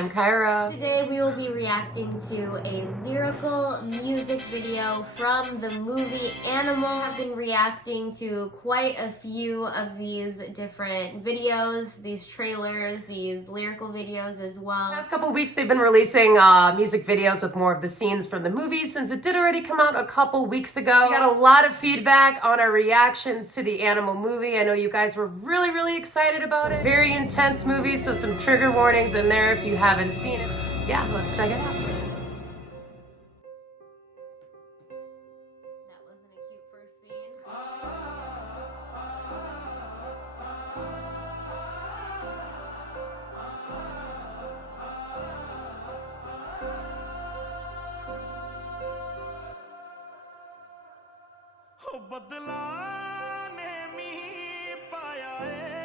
I'm Kyra. Today we will be reacting to a lyrical music video from the movie Animal. I've been reacting to quite a few of these different videos, these trailers, these lyrical videos as well. The past couple weeks they've been releasing music videos with more of the scenes from the movie since it did already come out a couple weeks ago. We got a lot of feedback on our reactions to the Animal movie. I know you guys were really excited about it. Very intense movie, so some trigger warnings in there if you haven't seen it. Yeah, let's check it out. That wasn't a cute first scene. बदला ने मी पाया है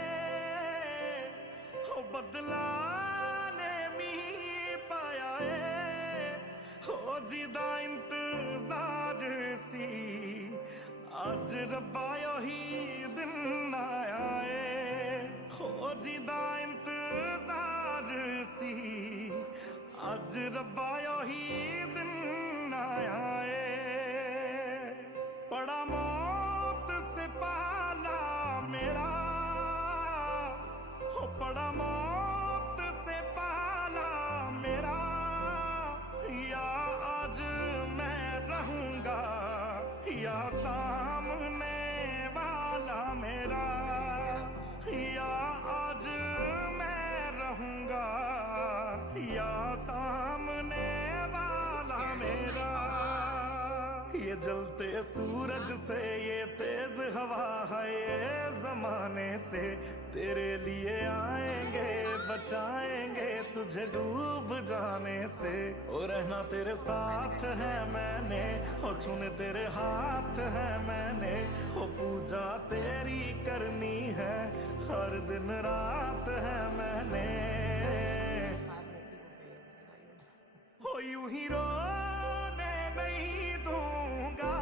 हो बदला ने मी पाया है हो जिदा इंतजार सी आज रब्बा ही दिन आया है हो जिदा इंतजार सी आज रब्बा ही दिन आया है बड़ा मौत से पाला मेरा हो बड़ा मौत से पाला मेरा या आज मैं रहूंगा या सामने वाला मेरा या आज मैं रहूंगा या सामने वाला मेरा ये जलते सूरज से ये तेज हवा है ये जमाने से तेरे लिए आएंगे बचाएंगे तुझे डूब जाने से ओ रहना तेरे साथ है मैंने हो छूने तेरे हाथ है मैंने हो पूजा तेरी करनी है हर दिन रात है मैंने हो यूं ही रोने नहीं दूंगा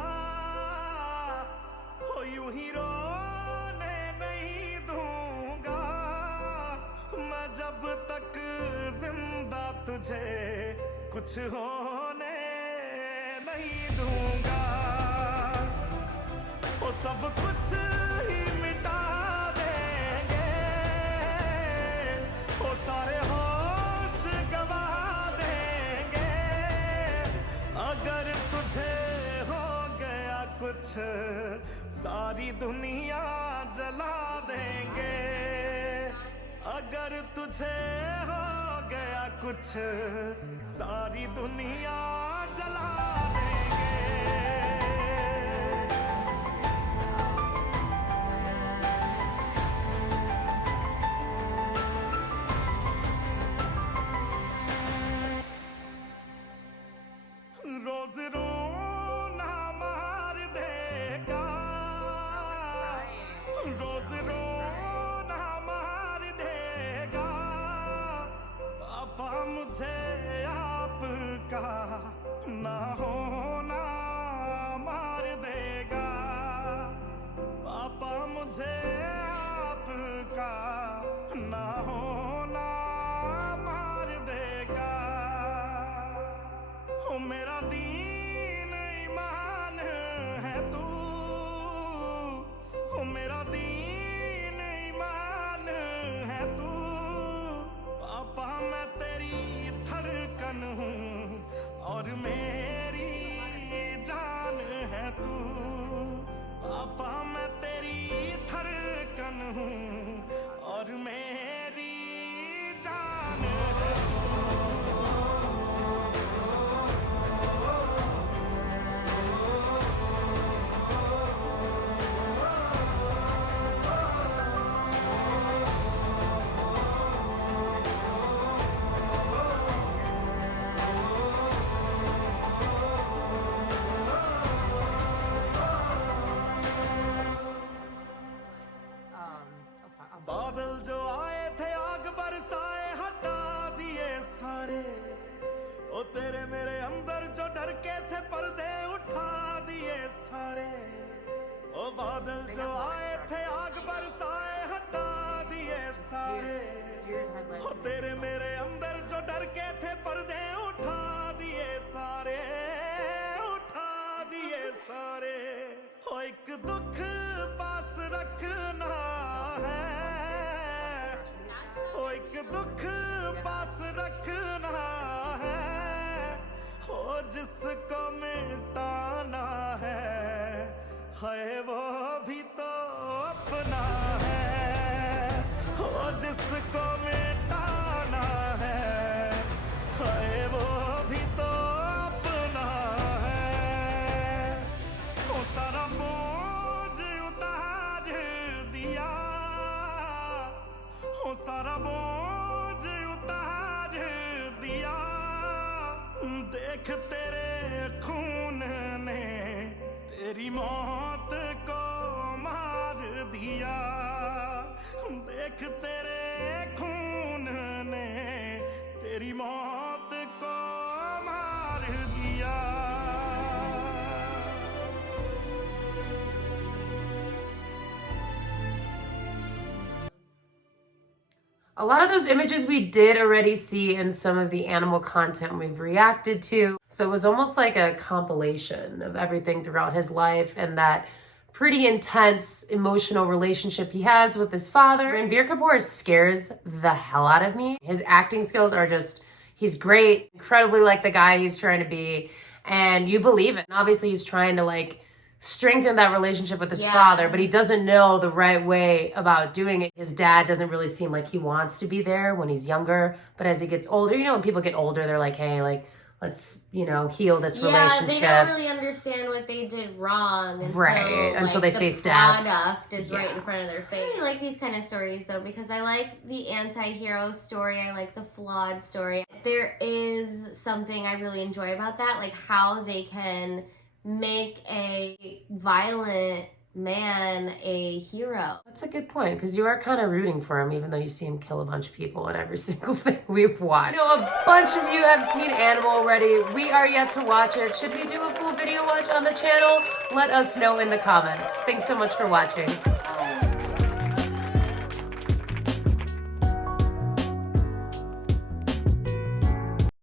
हो यूं ही रोने नहीं दूंगा मैं जब तक जिंदा तुझे कुछ होने नहीं दूंगा वो सब कुछ ही मिटा देंगे वो सारे होश गवा देंगे अगर तुझे हो गया कुछ सारी दुनिया जला देंगे अगर तुझे हो गया कुछ सारी दुनिया जला देंगे रोज रोना मार देगा रोज रोना मार देगा पापा मुझे आपका ना होना मार देगा पापा मुझे आपका ना होना मार देगा हो मेरा दीन ईमान है तू हो मेरा दीन ईमान है तू पापा मैं तेरी धड़कन हूँ और मेरी जान है तू पापा मैं तेरी धड़कन हूँ और मेरी जान है बादल जो आए थे आग बरसाए हटा दिए सारे ओ तेरे मेरे अंदर जो डर के थे पर्दे उठा दिए सारे ओ बादल जो आए थे आग बरसाए हटा दिए सारे ओ तेरे मेरे अंदर जो डर देख तेरे खून ने तेरी मौत को मार दिया देख तेरे खून ने तेरी मौत को मार दिया A lot of those images we did already see in some of the animal content we've reacted to. So it was almost like a compilation of everything throughout his life and that pretty intense emotional relationship he has with his father. Ranbir Kapoor scares the hell out of me. His acting skills are just, he's great, incredibly like the guy he's trying to be, and you believe it. And obviously he's trying to like strengthen that relationship with his father, but he doesn't know the right way about doing it. His dad doesn't really seem like he wants to be there when he's younger, but as he gets older, you know, when people get older, they're like, hey, like, let's, you know, heal this relationship. Yeah, they don't really understand what they did wrong until they face death. The product is right in front of their face. I really like these kind of stories, though, because I like the anti-hero story. I like the flawed story. There is something I really enjoy about that, like how they can make a violent man a hero. That's a good point, because you are kind of rooting for him, even though you see him kill a bunch of people in every single thing we've watched. I know a bunch of you have seen Animal already. We are yet to watch it. Should we do a full video watch on the channel? Let us know in the comments. Thanks so much for watching.